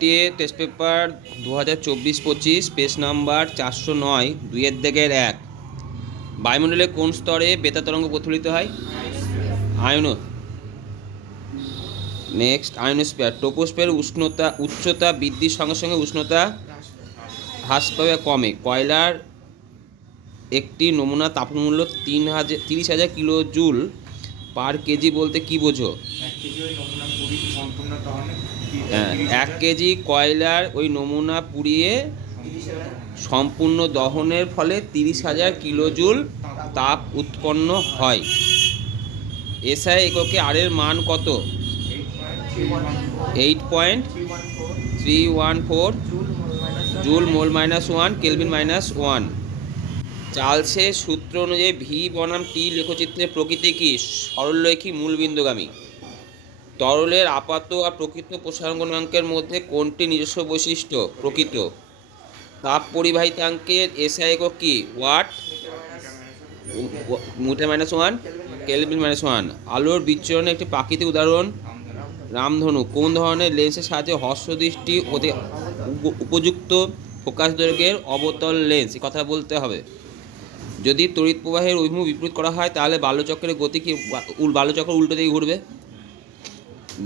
সিএইচটিএ test paper 2024-25 page number 409 2-1। বায়ুমণ্ডলে কোন স্তরে বেতার তরঙ্গ প্রতিফলিত হয়? Next ionosphere. ট্রোপোস্ফিয়ার উচ্চতা বৃদ্ধির সঙ্গে সঙ্গে উষ্ণতা হ্রাস পাবে কমে। কয়লার একটি নমুনা তাপমূল্য 30,000 কিলো জুল পার কেজি বলতে কি বোঝো? 1 কেজি কয়লার ওই নমুনা পুড়িয়ে সম্পূর্ণ দহনের ফলে 30,000 কিলো জুল তাপ উৎপন্ন হয়। এসআই এককে আর এর মান কত? 8.314 জুল মোল -1 কেলভিন -1। চার্লসের সূত্র অনুযায়ী ভি বনাম টি লেখচিত্রের প্রকৃতি কি? সরলরৈখিক মূলবিন্দুগামী। তরলের আপাত আর প্রকৃত প্রসারণ গুণাঙ্কের মধ্যে কোনটি নিজস্ব বৈশিষ্ট্য? প্রকৃত। তাপ পরিবাহিতাঙ্কের এসআই একক কি? Watt metre -1 kelvin -1। আলোর বিচ্ছুরণের একটি প্রাকৃতিক উদাহরণ রামধনু। কোন ধরনের লেন্সের সাহায্যে হ্রস্বদৃষ্টি উপযুক্ত ফোকাস দৈর্ঘ্যের অবতল লেন্স? কথা বলতে হবে। যদি তড়িৎ প্রবাহের অভিমুখ বিপরীত করা হয় তাহলে বাল্যচক্রের গতি কি? বাল্যচক্র উল্টো দিকে ঘুরবে।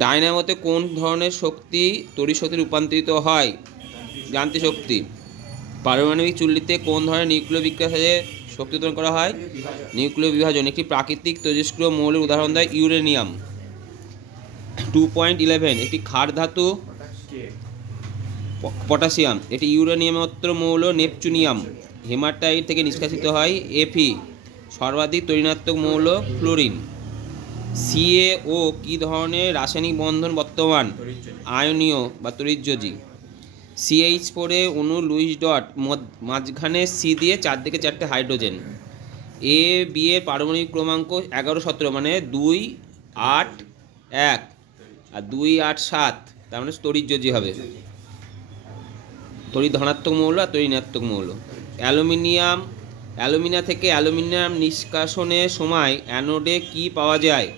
ডায়নামোতে কোন ধরনের শক্তি তড়িৎ শক্তি রূপান্তরিত হয়? যান্ত্রিক শক্তি। পারমাণবিক চুল্লিতে কোন ধরনের নিউক্লিয় বিক্রিয়ার সাহায্যে শক্তি উৎপন্ন করা হয়? নিউক্লিয় বিভাজন। একটি প্রাকৃতিক তেজস্ক্রিয় মৌলের উদাহরণ দেয় ইউরেনিয়াম। 2.11 একটি ক্ষার ধাতু পটাশিয়াম। এটি ইউরেনিয়ামোত্তর মৌল নেপচুনিয়াম। হেমাটাইট থেকে নিষ্কাশিত হয় এফি। সর্বাধিক তড়িৎ মৌল ফ্লোরিন। সিএও কি ধরনের রাসায়নিক বন্ধন বর্তমান? আয়নীয় বা তড়িৎযোজী। CH4 অণু লুইস ডট মাঝখানে সি দিয়ে চারদিকে 4টে হাইড্রোজেন। এ বি এর পারমাণবিক ক্রমাঙ্ক 11-17 মানে 2, 8, 1 আর 2, 8, 7, তার মানে তড়িৎযোজী হবে। তড়িৎ ধনাত্মক মৌল আর তড়িৎ ঋণাত্মক মৌল। অ্যালুমিনিয়া থেকে অ্যালুমিনিয়াম নিষ্কাশনের সময় অ্যানোডে কি পাওয়া যায়?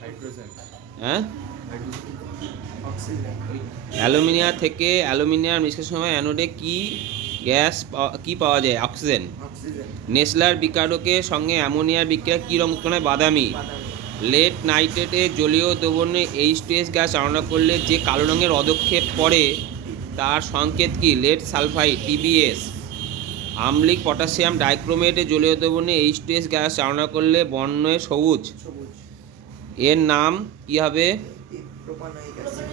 হ্যাঁ, অ্যালুমিনিয়া থেকে অ্যালুমিনিয়াম নিষ্কাশনের সময় অ্যানোডে কি গ্যাস কি পাওয়া যায়? অক্সিজেন। নেসলার বিকারকের সঙ্গে অ্যামোনিয়ার বিক্রিয়া কি রং উৎপন্ন হয়? বাদামি। লেড নাইট্রেটে জলীয় দ্রবণে H2S গ্যাস চালনা করলে যে কালো রঙের পদক্ষেপ পড়ে তার সংকেত কি? Lead sulphide TBS। আম্লিক পটাশিয়াম ডাইক্রোমেটে জলীয় দ্রবণে H2S গ্যাস চালনা করলে বর্ণ সবুজ। এর নাম কি হবে?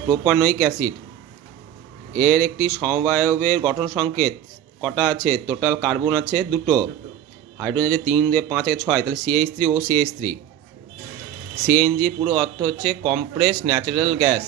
Propanoic acid. এর একটি সমবায়বের গঠন সংকেত কটা আছে? টোটাল কার্বন আছে 2, হাইড্রোজেন আছে 3, 2, 5, 6, তাহলে CH3 ও CH3। CNG পুরো অর্থ হচ্ছে কম্প্রেস ন্যাচারাল গ্যাস।